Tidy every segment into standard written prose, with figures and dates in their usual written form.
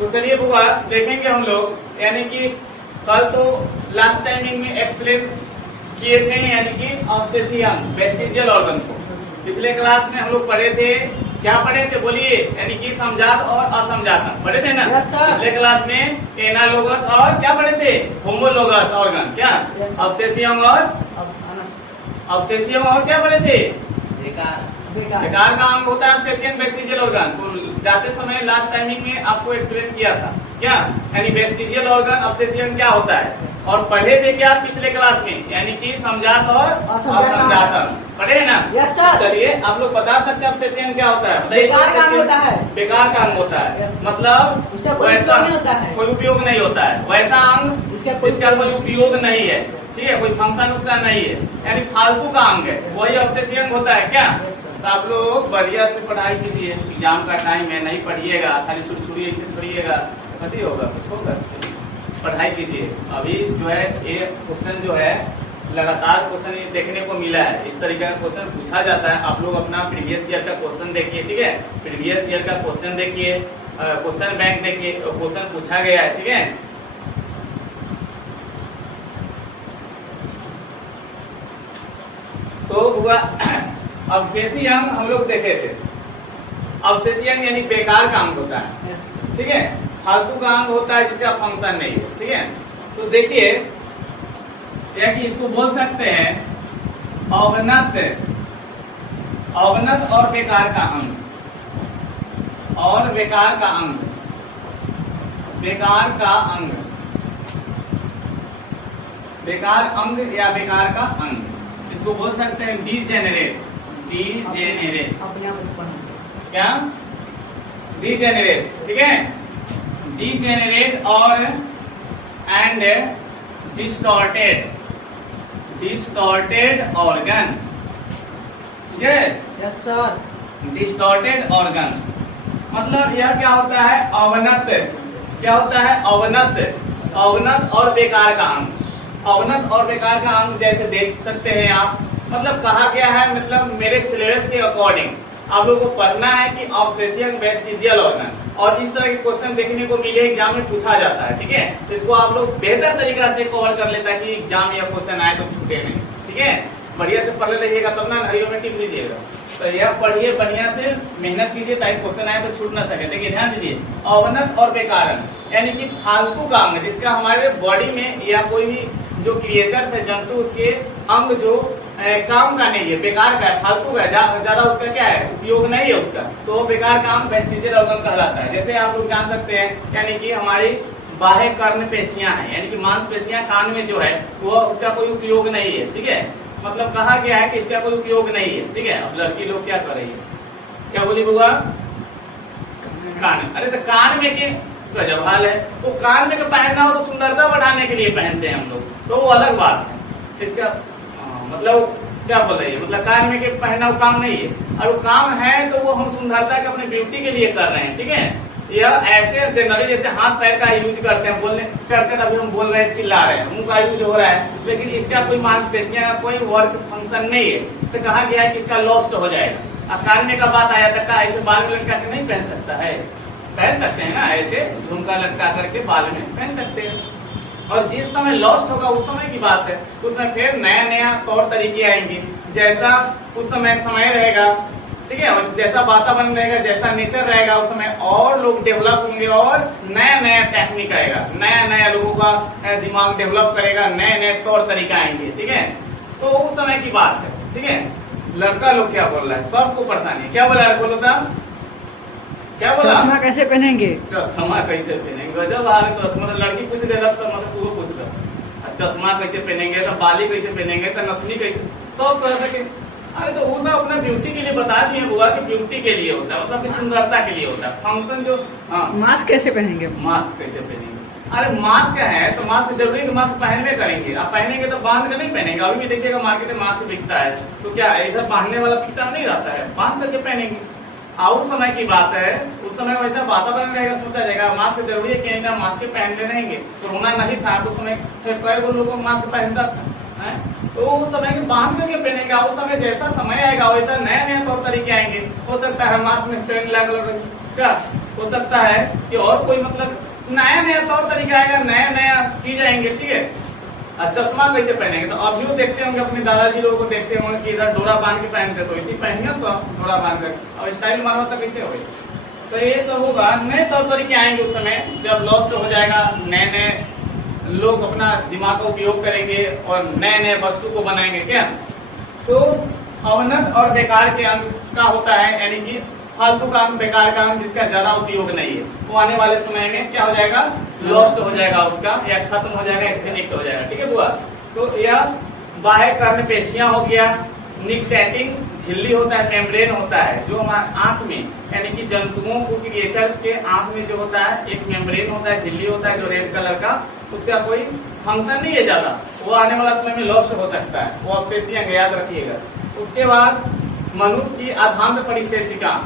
तो चलिए बुआ देखेंगे हम लोग, यानी कि कल तो लास्ट टाइमिंग में एक्सप्लेन किए थे, यानी कि अवशेषीय अंग वेस्टिजियल ऑर्गन को। पिछले क्लास में हम लोग पढ़े थे, क्या पढ़े थे बोलिए, यानी कि समजात और असमजात अंग पढ़े थे ना। पिछले क्लास में एनालोगस और क्या पढ़े थे, होमोलोगस ऑर्गन, क्या अवशेषीय अंग और अवशेषीय अंग और क्या पढ़े थे, बेकार का अंग होता है अवशेषीय वेस्टिजियल ऑर्गन। तो जाते समय लास्ट टाइमिंग में आपको एक्सप्लेन किया था क्या, यानी वेस्टिजियल ऑर्गन अवशेषीय अंग क्या होता है, और पढ़े थे क्या पिछले क्लास में, यानी कि समजात और असमजात अंग पढ़े है ना। Yes sir. चलिए आप लोग बता सकते हैं अवशेषीय अंग क्या होता है, बेकार का अंग होता है। बेकार का अंग होता है, मतलब उसका कोई वैसा उपयोग नहीं होता है। कोई उपयोग नहीं होता है, वैसा अंग जिसका कोई उपयोग नहीं है, ठीक है, कोई फंक्शन उसका नहीं है, यानी फालतू का अंग है, वही अवशेषीय अंग होता है क्या। तो आप लोग बढ़िया से पढ़ाई कीजिए, एग्जाम का टाइम है, नहीं पढ़िएगा खाली छुड़ी ऐसे छोड़िएगा, नहीं होगा, कुछ होगा, पढ़ाई कीजिए। अभी जो है ये क्वेश्चन जो है लगातार क्वेश्चन देखने को मिला है, इस तरीके का क्वेश्चन पूछा जाता है। आप लोग अपना प्रीवियस ईयर का क्वेश्चन देखिए, ठीक है, प्रीवियस ईयर का क्वेश्चन देखिए, क्वेश्चन बैंक देखिए, क्वेश्चन पूछा गया है, ठीक है। तो हुआ अवशेषीय अंग हम लोग देखे थे, अवशेषीय अंग यानी बेकार का अंग होता है, ठीक है, फालतू का अंग होता है जिसका फंक्शन नहीं है, ठीक है। तो देखिए या कि इसको बोल सकते हैं अवनत, अवनत और बेकार का अंग, और बेकार का अंग, बेकार का अंग, बेकार अंग या बेकार का अंग, इसको बोल सकते हैं डीजेनरेट, डीजेनरेट क्या, डीजेनरेट, ठीक है, डीजेनरेट और एंड डिस्टॉर्टेड, डिस्टॉर्टेड ऑर्गन, ठीक है। Yes sir. डिस्टॉर्टेड ऑर्गन मतलब यह क्या होता है, अवनत, क्या होता है अवनत, अवनत और बेकार का अंग। अवनत और बेकार का अंग जैसे देख सकते हैं आप, मतलब कहा गया है, मतलब मेरे सिलेबस के अकॉर्डिंग आप लोगों को पढ़ना है कि अवशेषीय अंग वेस्टिजियल ऑर्गन, और इस तरह के क्वेश्चन देखने को मिले एग्जाम में पूछा जाता है, ठीक है। तो इसको आप लोग बेहतर तरीका से कवर कर लेता कि एग्जाम या क्वेश्चन आए तो छूटे नहीं, ठीक है। बढ़िया से पढ़ रहिएगा तब ना हरियो में टिक लीजिएगा। तो यह पढ़िए, बढ़िया से मेहनत कीजिए ताकि क्वेश्चन आए तो छूट ना सके। देखिए ध्यान दीजिए, अवनत और बेकार अंग यानी कि फालतू का अंग, जिसका हमारे बॉडी में या कोई भी जो क्रिएचर है जंतु, उसके अंग जो काम का नहीं है, बेकार का है, फालतू का है, ज्यादा उसका क्या है उपयोग नहीं है उसका, तो वो बेकार का अंग वेस्टिजियल ऑर्गन कहलाता है। जैसे आप लोग जान सकते हैं, यानी कि हमारी बाह्य कर्ण पेशियां हैं, यानी कि मांसपेशियां कान में जो है वो उसका कोई उपयोग नहीं है, ठीक है, मतलब कहा गया है कि इसका कोई उपयोग नहीं है, ठीक है। अब लड़की लोग क्या कर रही है, क्या बोली बुआ, कान, अरे तो कान में के गजब हाल है, वो कान में पहनना हो तो सुंदरता बढ़ाने के लिए पहनते हैं हम लोग, तो वो अलग बात है। इसका मतलब क्या बोल रही है, मतलब कान में के पहनना वो काम नहीं है, और वो काम है तो वो हम सुंदरता के अपने ब्यूटी के लिए कर रहे हैं, ठीक है। यह ऐसे जनरली जैसे हाथ पैर का यूज करते हैं, बोलने चढ़ अभी हम बोल रहे हैं, चिल्ला रहे हैं, मुंह का यूज हो रहा है, लेकिन इसका कोई मांसपेशियां का कोई वर्क फंक्शन नहीं है, तो कहा गया है कि इसका लॉस्ट हो जाएगा। अब कान में का बात आया था, ऐसे बाल में लटका के नहीं पहन सकता है, पहन सकते हैं ना, ऐसे झुमका लटका करके बाल में पहन सकते हैं, और जिस समय लॉस्ट होगा उस समय की बात है, उसमें फिर नया नया तौर तरीके आएंगे, जैसा उस समय समय रहेगा, ठीक है, जैसा वातावरण रहेगा, जैसा नेचर रहेगा, उस समय और लोग डेवलप होंगे और नया नया टेक्निक आएगा, नया नया लोगों का दिमाग डेवलप करेगा, नए नए तौर तरीका आएंगे, ठीक है। तो उस समय की बात है, ठीक है। लड़का लोग क्या बोल रहा है, सबको परेशानी है, क्या बोला है, बोलो था क्या बोला, चश्मा कैसे पहनेंगे, चश्मा कैसे पहनेंगे, गजब हाल है। तो मतलब लड़की पूछ दे, मतलब तू पूछ दो, चश्मा कैसे पहनेंगे, तो बाली कैसे पहनेंगे, तो नथनी कैसे, सब तरह के। अरे तो वो सब अपना ब्यूटी के लिए बता दिए बुआ कि ब्यूटी के लिए होता है, मतलब सुंदरता के लिए होता है फंक्शन जो। हाँ, मास्क कैसे पहनेंगे, मास्क कैसे पहनेंगे, अरे मास्क है तो मास्क जरूरी है, मास्क पहनवे करेंगे, आप पहनेंगे तो बांध कर नहीं पहनेंगे। अभी भी देखिएगा मार्केट में मास्क बिकता है, तो क्या इधर बांधने वाला फीता नहीं रहता है, बांध करके पहनेंगे। उस समय की बात है, उस समय वैसा वातावरण रहेगा, सोचा जाएगा मास्क जरूरी है कि मास्क पहनने रहेंगे, कोरोना नहीं था तो उस समय कई वो लोगों मास्क पहनता था, है? तो उस समय के बांध करके पहनेंगे, उस समय जैसा समय आएगा वैसा नए नए तौर तरीके आएंगे। हो सकता है मास्क में चेन लग क्या हो सकता है कि और कोई मतलब नया नया तौर तरीका आएगा, नया नया चीज आएंगे, ठीक है। चश्मा कैसे पहनेंगे, तो अब जो देखते होंगे अपने दादाजी लोगों को देखते होंगे कि इधर डोरा बांध के पहनते, तो इसी पहनिए सब डोरा बांध कर, और स्टाइल मारवा तक कैसे होगी। तो ये सब होगा, नए तौर तरीके आएंगे उस समय जब लॉस्ट हो जाएगा, नए नए लोग अपना दिमाग का उपयोग करेंगे और नए नए वस्तु को बनाएंगे क्या। तो अवनत और बेकार के अंग का होता है, यानी कि फालतू का अंग, बेकार का अंग जिसका ज्यादा उपयोग नहीं है, वो आने वाले समय में क्या हो जाएगा, लॉस्ट हो जाएगा उसका, या खत्म हो जाएगा, एक्सटिंक्ट हो जाएगा, ठीक है बुआ। तो यह बाह्य कर्ण पेशियां हो गया, निकटेटिंग झिल्ली होता है, मेम्ब्रेन होता है जो हमारे आंख में, यानी कि जंतुओं को क्रिएचर्स के आंख में जो होता है एक मेम्ब्रेन होता है, झिल्ली होता है जो रेड कलर का, उसका कोई फंक्शन नहीं है ज्यादा, वो आने वाला समय में लॉस्ट हो सकता है, वो अवशेषी अंग याद रखिएगा। उसके बाद मनुष्य की आधांत परिशेषिका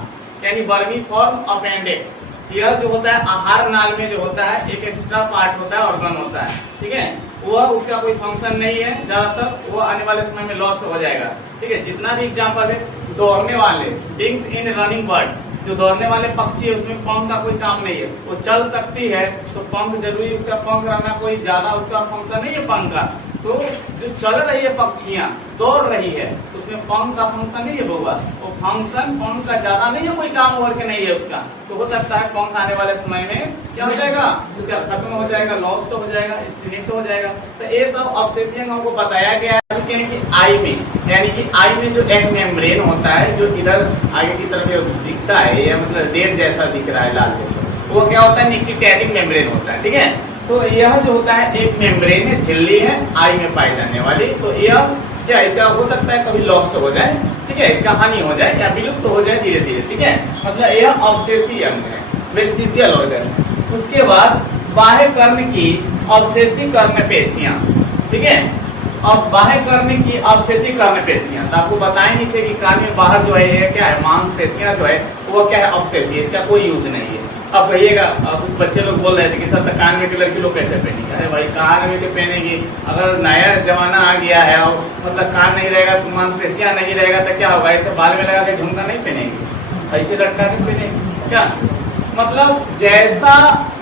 यानी वर्मी फॉर्म अपेंडिक्स, यह जो होता है आहार नाल में जो होता है एक एक्स्ट्रा पार्ट होता है, ऑर्गन होता है, ठीक है। वह उसका कोई फंक्शन नहीं है ज्यादातर, वो आने वाले समय में लॉस्ट हो जाएगा, ठीक है। जितना भी एग्जाम्पल है, दौड़ने वाले विंग्स इन रनिंग बर्ड्स, जो दौड़ने वाले पक्षी है उसमें पंख का कोई काम नहीं है, वो चल सकती है तो पंख जरूरी, उसका पंख रहना कोई ज्यादा उसका फंक्शन नहीं है पंख का। तो जो चल रही है पक्षियां, दौड़ रही है, उसमें पंख का फंक्शन नहीं है बउआ, वो फंक्शन पंख का ज्यादा नहीं है, कोई काम और के नहीं है उसका। तो हो सकता है पंख आने वाले समय में क्या हो जाएगा, उसका खत्म हो जाएगा, लॉस्ट हो जाएगा, एक्सटिंक्ट हो जाएगा। तो ये सब अवशेषी अंग हमको बताया गया है कि आई में, यानी कि आई में जो एक मेम्ब्रेन होता है जो इधर आगे की तरफ दिखता है, या मतलब रेड जैसा दिख रहा है, लाल जैसा, वो क्या होता है, निकटेटिंग मेम्ब्रेन होता है, ठीक है। तो यह जो होता है एक मेम्ब्रेन है, झिल्ली है आई में पाई जाने वाली। तो यह क्या, इसका हो सकता है कभी लॉस्ट हो जाए, ठीक है, इसका हानि हो जाए या विलुप्त हो जाए धीरे धीरे, ठीक है। मतलब यह अवशेषी अंग है, वेस्टिजियल ऑर्गन। उसके बाद बाह्य कर्ण की अवशेषी कर्ण पेशियां, ठीक है। अब बाह्य कर्ण की अवशेषी कर्ण पेशियां, तो आपको बताएंगे थे कि कान में बाहर जो है ये क्या है, मांसपेशियां जो है वो क्या है, अवशेषी, इसका कोई यूज नहीं है। अब कहिएगा, कुछ बच्चे लोग बोल रहे थे कि सर कान में के लड़की लोग कैसे पहनेंगे, अरे भाई कान में के पहनेगी, अगर नया जमाना आ गया है और मतलब कान नहीं रहेगा, मांसपेशियां नहीं रहेगा तो क्या होगा, ऐसे बाल में लगा के झुमका नहीं पहनेंगे, ऐसे लटका के पहनेंगे क्या। मतलब जैसा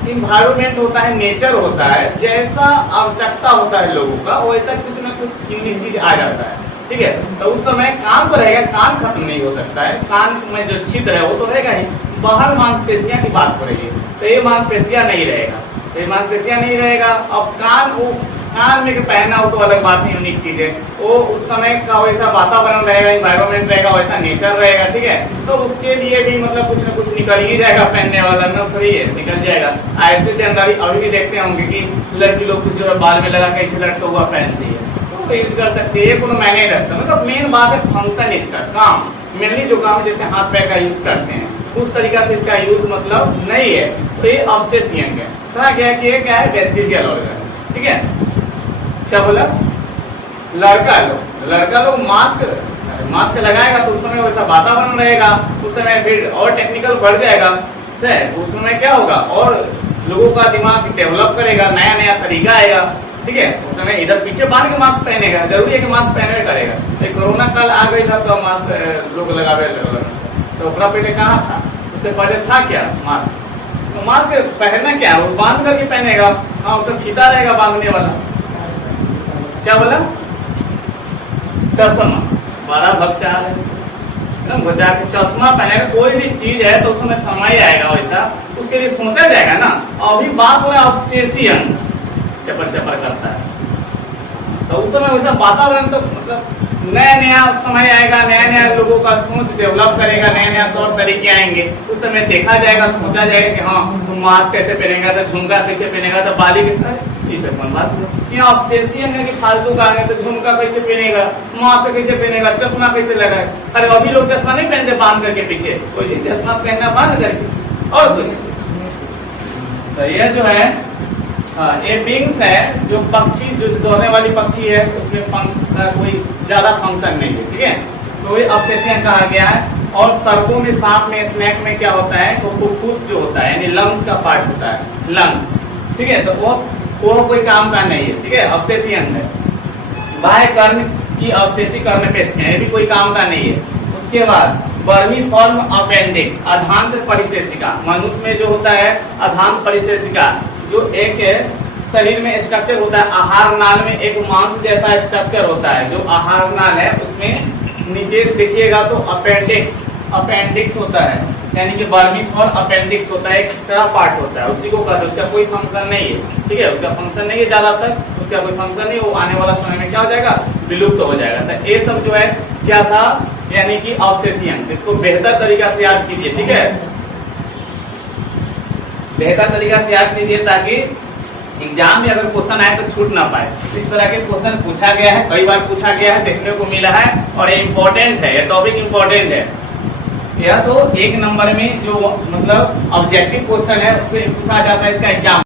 इन्वायरमेंट होता है, नेचर होता है, जैसा आवश्यकता होता है लोगों का, वैसा कुछ ना कुछ यूनिक चीज आ जाता है, ठीक है। तो उस समय कान तो रहेगा, कान खत्म नहीं हो सकता है, कान में जो छिद्र है वो तो रहेगा ही, बाहर मांसपेशियां की बात हो रही है, तो ये मांसपेशियां नहीं रहेगा, तो ये मांसपेशियां नहीं रहेगा। अब कान, वो कान में पहनना हो तो अलग बात नहीं, यूनिक चीज है, वो उस समय का वैसा वातावरण रहेगा, इन्वायरमेंट रहेगा, वैसा नेचर रहेगा, ठीक है। तो उसके लिए भी मतलब कुछ न कुछ निकल ही जाएगा पहनने वाला, न थोड़ी है निकल जाएगा। ऐसे जनरली अभी भी देखते होंगे कि लड़की लोग कुछ जो है बाल में लगा के ऐसे लटका हुआ पहनती है, तो यूज कर सकते हैं, ये कोनो मायने नहीं रखता। मतलब मेन बात है फंक्शन इसका, काम, मेनली जो काम जैसे हाथ पैर का यूज करते हैं उस तरीका से इसका यूज मतलब नहीं है। तो ये अवशेषी अंग है, कहा गया कि ये क्या है, वेस्टिजियल ऑर्गन, ठीक है। क्या बोला, लड़का लोग मास्क लगाएगा तो उस समय वैसा वातावरण रहेगा, उस समय फिर और टेक्निकल बढ़ जाएगा, उस समय क्या होगा, और लोगों का दिमाग डेवलप करेगा, नया नया तरीका आएगा, ठीक है। उस समय इधर पीछे बांध के मास्क पहनेगा, जरूरी है कि मास्क पहनवे करेगा। तो कोरोना काल आ गई था तो मास्क लोग लगावे, तो ओकरा पहले कहाँ था, उससे पहले था क्या मास्क, तो मास्क पहनना क्या, वो बांध करके पहनेगा, हाँ उसमें फीता रहेगा बांधने वाला। क्या बोला, चश्मा, बड़ा भक्चा है, चश्मा पहनेगा, कोई भी चीज है तो उसमें समय आएगा वैसा, उसके लिए सोचा जाएगा ना। अभी बात हो रहा है अवशेषी अंग, चपर चपर करता है, तो उस समय वैसा वातावरण, तो मतलब नया नया समय आएगा, नया नया लोगों का सोच डेवलप करेगा, नया नया तौर तरीके आएंगे, उस समय देखा जाएगा, सोचा जाएगा कि हाँ तुम मास्क कैसे पहनेगा, तो झुमका कैसे पहनेगा, तो बाली कैसे, ये सब कौन बात है। यहाँ अवशेषी अंग की फालतू का है, तो झुमका कैसे पहनेगा, मास्क कैसे पहनेगा, चश्मा कैसे लगाए, अरे अभी लोग चश्मा नहीं पहनते बांध करके पीछे, वैसे चश्मा पहनना बांध करके और कुछ। तो यह जो है ये विंग्स है, जो पक्षी, जो दौड़ने वाली पक्षी है उसमें पंख का कोई ज्यादा फंक्शन नहीं है, ठीक है। तो ये अवशेषी अंग कहा गया है। और सर्पों में, सांप में, स्नेक में क्या होता है, तो फुफ्फुस जो होता है, यानी लंग्स का पार्ट होता है, लंग्स, ठीक है। तो वो कोई काम का नहीं है, ठीक है, अवशेषी अंग है। बाह्य कर्ण की अवशेषी कर्ण पेशियां, ये भी कोई काम का नहीं है। उसके बाद वर्मीफॉर्म अपेंडिक्स, अधांत्र परिशेषिका। मनुष्य में जो होता है अधांत्र परिशेषिका, जो एक शरीर में स्ट्रक्चर होता है, आहार नाल में एक मांस जैसा स्ट्रक्चर होता है, जो आहार नाल है उसमें नीचे देखिएगा तो अपेंडिक्स होता है, यानी कि वर्मीफॉर्म अपेंडिक्स होता है, एक्स्ट्रा पार्ट होता है, उसी को कहते हैं। उसका कोई फंक्शन नहीं है, ठीक है, उसका फंक्शन नहीं है, ज्यादातर उसका कोई फंक्शन नहीं, वो आने वाला समय में क्या हो जाएगा, विलुप्त हो जाएगा। तो ये सब जो है क्या था, यानी कि ऑब्सेसियन। इसको बेहतर तरीका से याद कीजिए, ठीक है, बेहतर तरीका से याद कीजिए ताकि एग्जाम में अगर क्वेश्चन आए तो छूट ना पाए। इस तरह के क्वेश्चन पूछा गया है, कई बार पूछा गया है, देखने को मिला है, और ये इंपॉर्टेंट है, ये टॉपिक इंपॉर्टेंट है। यह तो एक नंबर में जो मतलब ऑब्जेक्टिव क्वेश्चन है उससे पूछा जाता है इसका एग्जाम।